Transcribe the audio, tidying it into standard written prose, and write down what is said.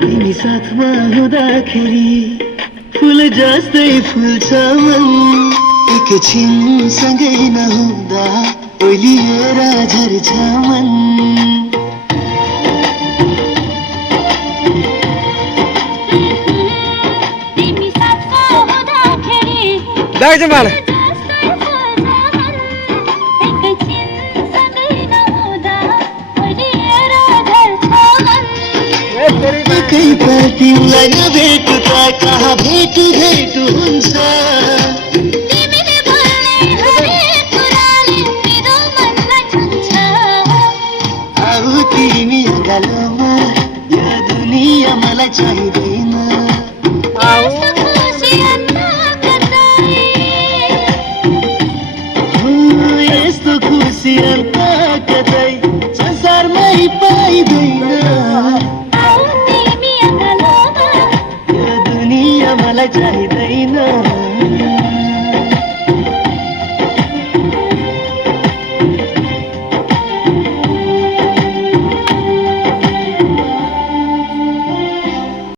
तिमी साथमा हुँदाखेरि फुल जस्तै फुल्छ मन एकछिन सँगै नहुँदा ओइलिएर झर्छ मन तिमी साथमा हुँदाखेरि दाइजो माला एकै पल तिमीलाई नभेटु त कहाँ भेटु भेटु हुन्छ तिमीले बोल्ने हरेक कुराले मेरो मनलाई छुन्छ आऊ तिमी अगालोमा यो दुनिया मलाई चाहिँदैन यस्तो खुसी अन्त कतै हो यस्तो खुसी अन्त कतै संसारमै पाइँदैन आऊ तिमी अगालोमा यो दुनिया मलाई चाहिँदैन